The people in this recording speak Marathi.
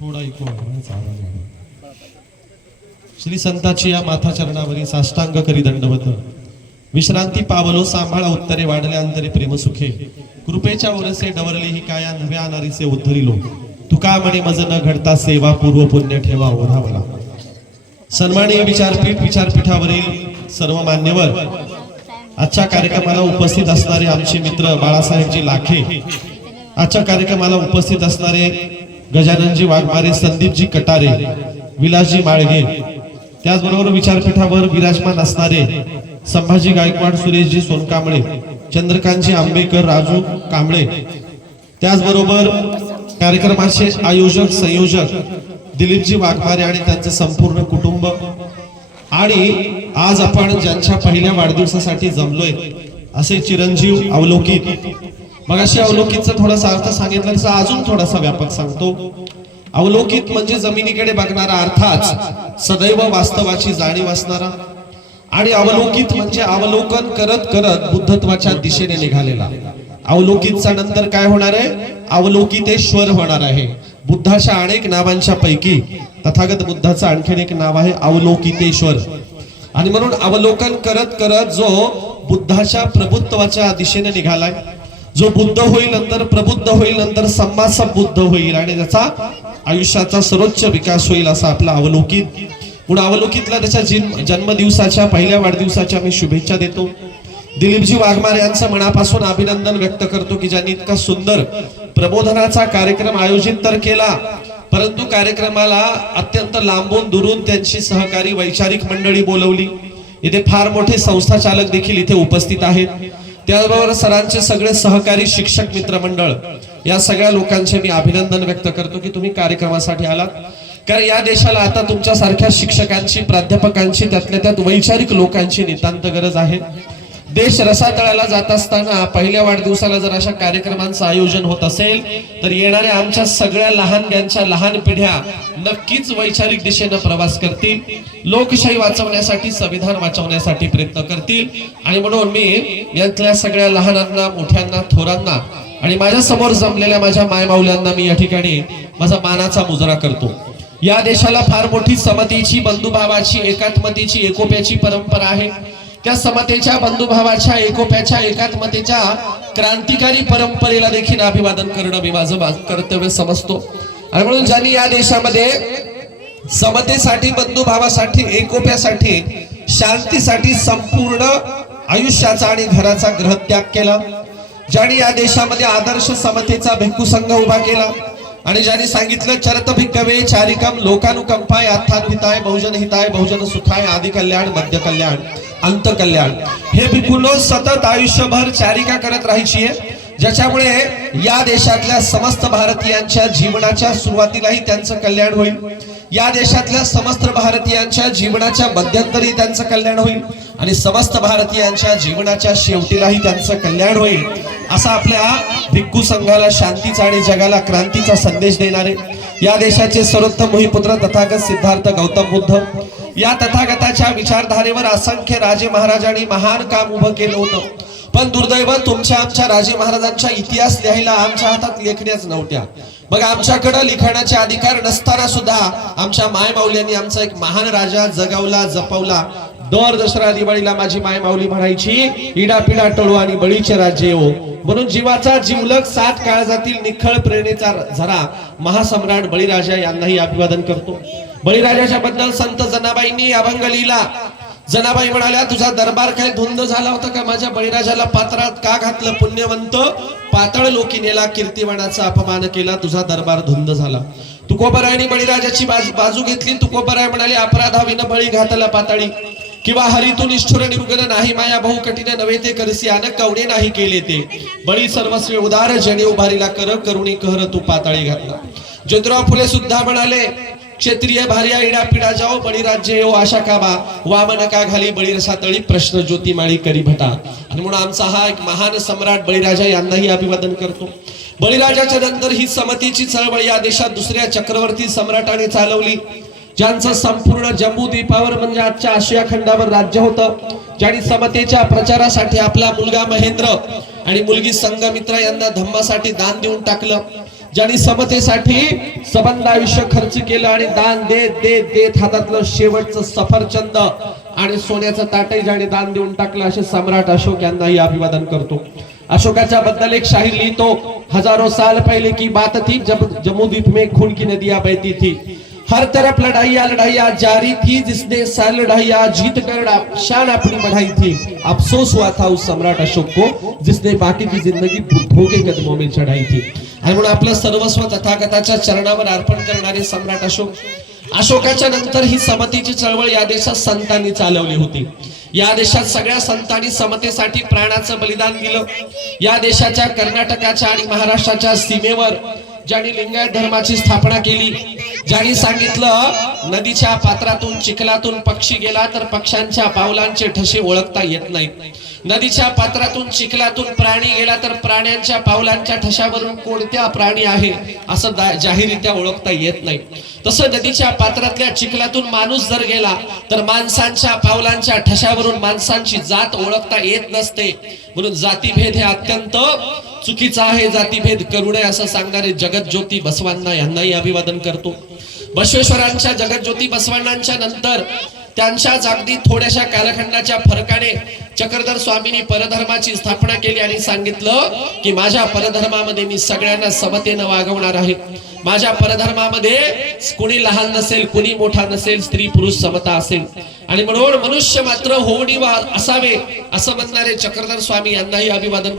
थोडा ऐकू आवाज श्री संताची या माथा चरणावरी साष्टांग करी दंडवत. विश्रांती पावलो सांभाळा उत्तरे वाढल्या अंतरे प्रेम सुखे. कृपेच्या ओरसे डवरले ही काया नव्या नारीचे उद्धरिलो तुका म्हणे मज न घडता सेवा पूर्व पुण्य ठेवा ओढावला. सन्माननीय विचारपीठ विचारपीठावरील सर्व मान्यवर आजच्या कार्यक्रमाला उपस्थित असणारे आमचे मित्र बाळासाहेबजी लाखे आजच्या कार्यक्रमाला उपस्थित असणारे गजाननजी वाघमारे संदीपजी कटारे विलासजी माळगे. त्याचबरोबर विचारपीठावर विराजमान असणारे संभाजी गायकवाड सुरेशजी सोनकांबळे चंद्रकांतजी आंबेकर राजू कांबळे. त्याचबरोबर कार्यक्रमाचे आयोजक संयोजक दिलीपजी वाघमारे आणि त्यांचे संपूर्ण कुटुंब. आणि आज आपण ज्यांच्या पहिल्या वाढदिवसासाठी जमलोय असे चिरंजीव अवलोकित. मग अशी अवलोकितचा थोडासा अर्थ सांगितला तसा अजून थोडासा व्यापक सांगतो. अवलोकित म्हणजे जमिनीकडे बघणारा अर्थात सदैव वास्तवाची जाणीव असणारा आणि अवलोकित म्हणजे अवलोकन करत करत बुद्धत्वाच्या दिशेने निघालेला. अवलोकितचा नंतर काय होणार आहे? अवलोकितेश्वर होणार आहे. बुद्धाच्या अनेक नावांच्या पैकी तथागत बुद्धाचं आणखीन एक नाव आहे अवलोकितेश्वर. आणि म्हणून अवलोकन करत करत जो बुद्धाच्या प्रभुत्वाच्या दिशेने निघालाय जो बुद्ध होईल नंतर प्रबुद्ध होईल नंतर संमासम बुद्ध होईल आणि त्याचा आयुष्याचा सर्वोच्च विकास होईल असा आपला अवलोकित. म्हणून अवलोकितला त्याच्या जन्मदिवसाच्या पहिल्या वाढदिवसाच्या मी शुभेच्छा देतो. दिलीपजी वाघमार यांचं मनापासून अभिनंदन व्यक्त करतो की ज्यांनी इतका सुंदर प्रबोधनाचा कार्यक्रम आयोजित तर केला परंतु कार्यक्रमाला अत्यंत लांबून दुरून त्यांची सहकारी वैचारिक मंडळी बोलवली. इथे फार मोठे संस्था चालक देखील इथे उपस्थित आहेत. त्याचबरोबर सरांचे सगळे सहकारी शिक्षक मित्रमंडळ या सगळ्या लोकांचे मी अभिनंदन व्यक्त करतो की तुम्ही कार्यक्रमासाठी आलात. कारण या देशाला आता तुमच्यासारख्या शिक्षकांची प्राध्यापकांची त्यातल्या त्यात वैचारिक लोकांची नितांत गरज आहे. देश रसातळाला जात असताना पहिल्या वाढदिवसाला जर अशा कार्यक्रमांचं आयोजन होत असेल तर येणाऱ्या आमच्या सगळ्या लहानग्यांच्या लहान पिढ्या नक्कीच वैचारिक दिशेनं प्रवास करतील लोकशाही वाचवण्यासाठी संविधान वाचवण्यासाठी प्रयत्न करतील. आणि म्हणून मी यातल्या सगळ्या लहानांना मोठ्यांना थोरांना आणि माझ्यासमोर जमलेल्या माझ्या मायमाऊल्यांना मी या ठिकाणी माझा मानाचा मुजरा करतो. या देशाला फार मोठी समतेची बंधुभावाची एकात्मतेची एकोप्याची परंपरा आहे. त्या समतेच्या बंधुभावाच्या एकोप्याच्या एकात्मतेच्या क्रांतिकारी परंपरेला देखील अभिवादन करणं मी माझं कर्तव्य समजतो. आणि म्हणून ज्यांनी या देशामध्ये समतेसाठी बंधुभावासाठी एकोप्यासाठी शांतीसाठी संपूर्ण आयुष्याचा आणि घराचा ग्रहत्याग केला ज्यांनी या देशामध्ये आदर्श समतेचा भिक्खू संघ उभा केला आणि ज्यांनी सांगितलं चरत भिक्कवे चारिकम लोकानुकंपाय अर्थान्विताय बहुजन हिताय बहुजन सुखाय आदि कल्याण मध्य कल्याण अंत कल्याण. हे भिक्खूंनो सतत आयुष्यभर चारिका करत राहायची आहे. ज्याच्यामुळे या देशातल्या समस्त भारतीयांच्या जीवनाच्या सुरुवातीलाही त्यांचं कल्याण होईल. या देशातल्या समस्त भारतीयांच्या जीवनाच्या मध्यंतरी त्यांचं कल्याण होईल. आणि समस्त भारतीयांच्या जीवनाच्या शेवटीलाही त्यांचं कल्याण होईल. असा आपल्या भिक्खू संघाला शांतीचा आणि जगाला क्रांतीचा संदेश देणारे या देशाचे सर्वोत्तम मोहिपुत्र तथागत सिद्धार्थ गौतम बुद्ध. या तथागताच्या विचारधारेवर असंख्य राजे महाराजांनी महान काम उभं केलं होतं. पण दुर्दैव तुमच्या आमच्या राजे महाराजांच्या इतिहास लिहायला आमच्या हातात लेखण्याच नव्हत्या. मग आमच्याकडे लिखाणाचे अधिकार नसताना सुद्धा आमच्या मायमाऊल्यांनी आमचा एक महान राजा जगावला जपवला. दर दसरा दिवाळीला माझी मायमाऊली म्हणायची इडा पिडा टळू आणि बळीचे राज्य हो म्हणून जीवाचा जीवलक सात काळजातील निखळ प्रेरणेचा झरा महासम्राट बळीराजा यांनाही अभिवादन करतो. बळीराजाच्या बद्दल संत जनाबाईंनी अभंग लिहिला. जनाबाई म्हणाल्या तुझा दरबार काय धुंद झाला होता का? माझ्या बळीराजाला पात्रात का घातलं पुण्यवंत? पातळ लोकिनेला कीर्तिवानाचा अपमान केला तुझा दरबार धुंद झाला. तुकोबरायने बळीराजाची बाजू बाजू घेतली. तुकोबराय म्हणाले अपराधाविन बळी घातला पाताळी. किंवा हरितू निष्ठुर निर्गुण नाही माया बहु कठीण नव्हे ते करसी आन कवडे नाही केले ते. बळी सर्वस्वी उदार जने उभारीला कर करुणी कहर तू पाताळी घातला. ज्योतिराव फुले सुद्धा म्हणाले क्षेत्रीय भार्या इडा पिडा जाओ बळीराज्य येऊ आशा काबा. वामन का घाली बळी रसातळी प्रश्न ज्योतिमाळी करी भटा. आणि म्हणून आमचा हा एक महान सम्राट बळीराजा यांनाही अभिवादन करतो. बळीराजाच्या नंतर ही समतेची चळवळ या देशात दुसऱ्या चक्रवर्ती सम्राटाने चालवली. ज्यांचं संपूर्ण जम्मू द्वीपावर म्हणजे आजच्या आशिया खंडावर राज्य होतं ज्यांनी समतेच्या प्रचारासाठी आपला मुलगा महेंद्र आणि मुलगी संघमित्रा यांना धम्मासाठी दान देऊन टाकलं. ज्यांनी समतेसाठी सबंध आयुष्य खर्च केलं आणि दान देत देत देत हातातलं शेवटचं सफरचंद आणि सोन्याचं ताटही ज्याने दान देऊन टाकलं असे सम्राट अशोक यांनाही अभिवादन करतो. अशोकाच्या बद्दल एक शाहीर लिहितो हजारो साल पहिले की बात थी जब जम्मू में खून की नदिया बहती थी. हर तरफ लड़ाइया लड़ाइया जारी थी जिसने सर लड़ाइया जीत कर शान अपनी बढ़ाई थी। अफसोस हुआ था उस सम्राट अशोक को जिसने बाकी की जिंदगी बुद्धों के कदमों में चढ़ाई थी। आणि म्हणून आपलं सर्वस्व तथागताच्या चरणावर अर्पण करणारे सम्राट अशोक अशोकाच्या नंतर ही समतेची चळवळ या देशात संतांनी चालवली होती. या देशात सगळ्या संतांनी समतेसाठी प्राणाचं बलिदान दिलं. या देशाच्या कर्नाटकाच्या आणि महाराष्ट्राच्या सीमेवर ज्यांनी लिंगायत धर्माची स्थापना केली ज्यांनी सांगितलं नदीच्या पात्रातून चिखलातून पक्षी गेला तर पक्ष्यांच्या पावलांचे ठसे ओळखता येत नाहीत. नदीच्या पात्रातून चिखलातून प्राणी गेला तर प्राण्यांच्या पावलांच्या ठशावरून कोणत्या प्राणी आहे असं दा- जाहीररित्या ओळखता येत नाही. तसं नदीच्या पात्रातल्या चिखलातून माणूस जर गेला तर माणसांच्या पावलांच्या ठशावरून माणसांची जात ओळखता येत नसते. म्हणून जातीभेद हे अत्यंत चुकीचा आहे. जातीभेद करू नये असं सांगणारे जगतज्योती बसवांना यांनाही अभिवादन करतो. बसवेश्वरांच्या जगतज्योती बसवांनांच्या नंतर त्यांच्याच अगदी थोड्याशा कालखंडाच्या फरकाने चक्रधर स्वामींनी परधर्माची स्थापना केली आणि सांगितलं की माझ्या परधर्मामध्ये मी सगळ्यांना समतेनं वागवणार आहे. माझ्या परधर्मामध्ये कुणी लहान नसेल कुणी मोठा नसेल स्त्री पुरुष समता असेल. आणि म्हणून मनुष्य मात्र होडी वा- असावे असं म्हणणारे चक्रधर स्वामी यांनाही अभिवादन